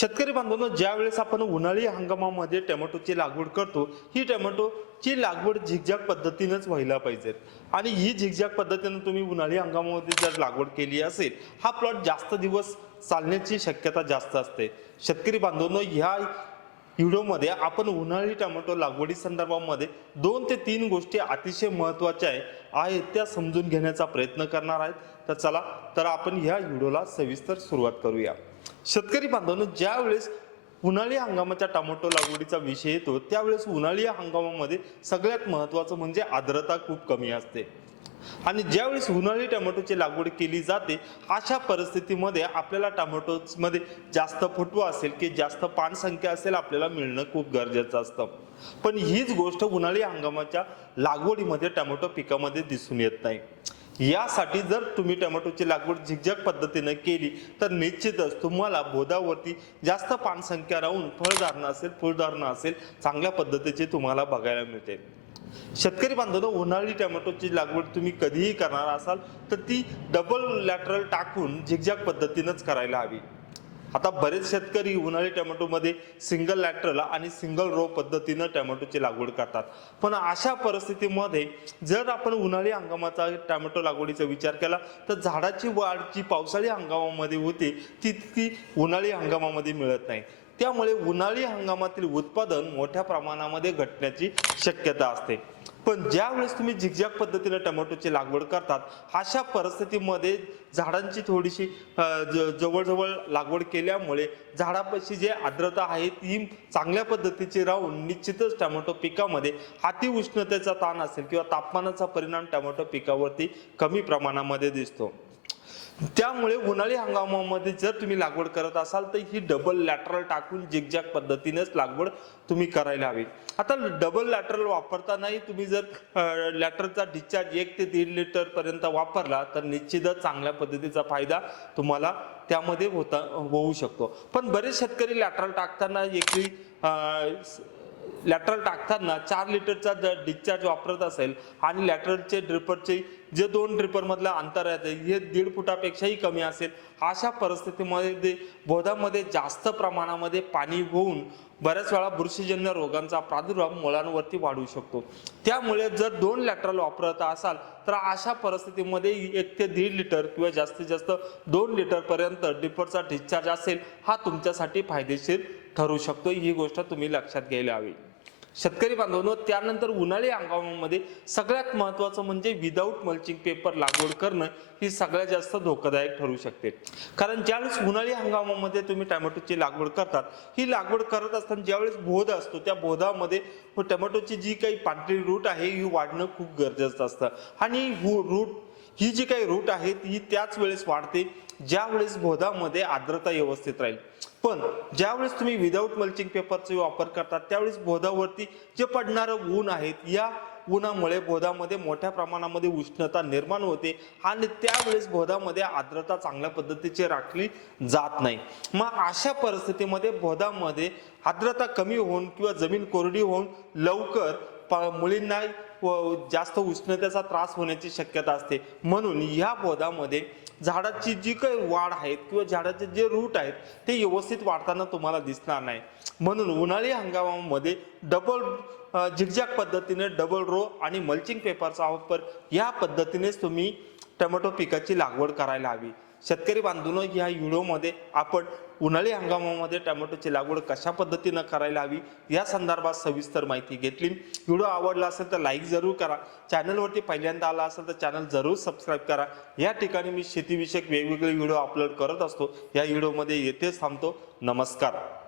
शेतकरी बांधवांनो ज्या वेळेस आपण उन्हाळी हंगामामध्ये टोमॅटोची लागवड करतो ही टोमॅटोची लागवड झिगझॅग पद्धतीनंच व्हायला पाहिजेत आणि ही झिगझॅग पद्धतीनं तुम्ही उन्हाळी हंगामामध्ये जर लागवड केली असेल हा प्लॉट जास्त दिवस चालण्याची शक्यता जास्त असते. शेतकरी बांधवांनो ह्या व्हिडिओमध्ये आपण उन्हाळी टोमॅटो लागवडी संदर्भामध्ये दोन ते तीन गोष्टी अतिशय महत्त्वाच्या आहे आहेत त्या समजून घेण्याचा प्रयत्न करणार आहेत. तर चला तर आपण ह्या व्हिडिओला सविस्तर सुरुवात करूया. शेतकरी बांधवांनो ज्या वेळेस उन्हाळी हंगामाच्या टोमॅटो लागवडीचा विषय येतो त्यावेळेस उन्हाळी हंगामामध्ये सगळ्यात महत्त्वाचं म्हणजे आर्द्रता खूप कमी असते. आणि ज्यावेळेस उन्हाळी टोमॅटोची लागवड केली जाते अशा परिस्थितीमध्ये आपल्याला टोमॅटोमध्ये जास्त फुटवा असेल की जास्त पानसंख्या असेल आपल्याला मिळणं खूप गरजेचं असतं. पण हीच गोष्ट उन्हाळी हंगामाच्या लागवडीमध्ये टोमॅटो पिकामध्ये दिसून येत नाही. यासाठी जर तुम्ही टोमॅटोची लागवड झिकझॅक पद्धतीने केली तर निश्चितच तुम्हाला बोधावरती जास्त पानसंख्या राहून फळधारणा असेल फुलधारणा असेल चांगल्या पद्धतीचे तुम्हाला बघायला मिळते. शेतकरी बांधवांनो उन्हाळी टोमॅटोची लागवड तुम्ही कधीही करणार असाल तर ती डबल लॅटरल टाकून झिकझॅक पद्धतीनंच करायला हवी. आता बरेच शेतकरी उन्हाळी टोमॅटोमध्ये सिंगल लॅटरल आणि सिंगल रो पद्धतीनं टोमॅटोची लागवड करतात. पण अशा परिस्थितीमध्ये जर आपण उन्हाळी हंगामाचा टोमॅटो लागवडीचा विचार केला तर झाडाची वाढ जी पावसाळी हंगामामध्ये होते ती ती उन्हाळी हंगामामध्ये मिळत नाही. त्यामुळे उन्हाळी हंगामातील उत्पादन मोठ्या प्रमाणामध्ये घटण्याची शक्यता असते. पण ज्यावेळेस तुम्ही झिकझॅक पद्धतीने टोमॅटोची लागवड करतात अशा परिस्थितीमध्ये झाडांची थोडीशी ज- जवळजवळ लागवड केल्यामुळे झाडापाशी जे आर्द्रता आहे ती चांगल्या पद्धतीची राहून निश्चितच टोमॅटो पिकामध्ये अतिउष्णतेचा ताण असेल किंवा तापमानाचा परिणाम टोमॅटो पिकावरती कमी प्रमाणामध्ये दिसतो. त्यामुळे उन्हाळी हंगामामध्ये जर तुम्ही लागवड करत असाल तर ही डबल लॅटरल टाकून जिगजॅग पद्धतीनेच लागवड तुम्ही करायला हवी. आता डबल लॅटरल वापरतानाही तुम्ही जर लॅटरचा डिस्चार्ज एक ते दीड लिटर पर्यंत वापरला तर निश्चितच चांगल्या पद्धतीचा फायदा तुम्हाला त्यामध्ये होता होऊ शकतो. पण बरेच शेतकरी लॅटरल टाकताना एकरी लॅटरल टाकताना चार लिटरचा डिस्चार्ज वापरत असेल आणि लॅटरलचे ड्रिपरचे जे दोन ड्रिपरमधलं अंतर आहे हे दीड फुटापेक्षाही कमी असेल. अशा परिस्थितीमध्ये बोधामध्ये जास्त प्रमाणामध्ये पाणी होऊन बऱ्याच वेळा बुरशीजन्य रोगांचा प्रादुर्भाव मुळांवरती वाढू शकतो. त्यामुळे जर दोन लॅटरल वापरत असाल तर अशा परिस्थितीमध्ये एक ते दीड लिटर किंवा जास्तीत जास्त दोन लिटरपर्यंत डिपरचा डिस्चार्ज असेल हा तुमच्यासाठी फायदेशीर ठरू शकतो. ही गोष्ट तुम्ही लक्षात घ्यायला हवी. शेतकरी बांधवांनो त्यानंतर उन्हाळी हंगामामध्ये सगळ्यात महत्त्वाचं म्हणजे विदाऊट मल्चिंग पेपर लागवड करणं ही सगळ्यात जास्त धोकादायक ठरू शकते. कारण ज्यावेळेस उन्हाळी हंगामामध्ये तुम्ही टोमॅटोची लागवड करतात ही लागवड करत असताना ज्यावेळेस बोध असतो त्या बोधामध्ये टोमॅटोची जी काही पांढरी रूट आहे ही वाढणं खूप गरजेचं असतं. आणि रूट ही जी काही रूट आहे ही त्याच वेळेस वाढते ज्या वेळेस बोधामध्ये आर्द्रता व्यवस्थित राहील. पण ज्यावेळेस तुम्ही विदाऊट मल्चिंग पेपरचा वापर करता त्यावेळेस बोधावरती जे पडणारं ऊन आहेत या उन्हामुळे बोधामध्ये मोठ्या प्रमाणामध्ये उष्णता निर्माण होते आणि त्यावेळेस बोधामध्ये आर्द्रता चांगल्या पद्धतीची राखली जात नाही. मग अशा परिस्थितीमध्ये बोधामध्ये आर्द्रता कमी होऊन किंवा जमीन कोरडी होऊन लवकर मुलींना व जास्त उष्णतेचा त्रास होण्याची शक्यता असते. म्हणून ह्या पोधामध्ये झाडाची जी काही वाढ आहेत किंवा झाडाचे जे रूट आहेत ते व्यवस्थित वाढताना तुम्हाला दिसणार नाही. म्हणून उन्हाळी हंगामामध्ये डबल झिकझॅक पद्धतीने डबल रो आणि मल्चिंग पेपरचा वापर या पद्धतीनेच तुम्ही टोमॅटो पिकाची लागवड करायला हवी. शेतकरी बांधून या व्हिडिओमध्ये आपण उन्हाळी हंगामामध्ये टोमॅटोची लागवड कशा पद्धतीनं करायला हवी या संदर्भात सविस्तर माहिती घेतली. व्हिडिओ आवडला असेल तर लाईक जरूर करा. चॅनलवरती पहिल्यांदा आला असेल तर चॅनल जरूर सबस्क्राईब करा. या ठिकाणी मी शेतीविषयक वेगवेगळे व्हिडिओ अपलोड करत असतो. या व्हिडिओमध्ये येथेच थांबतो. नमस्कार.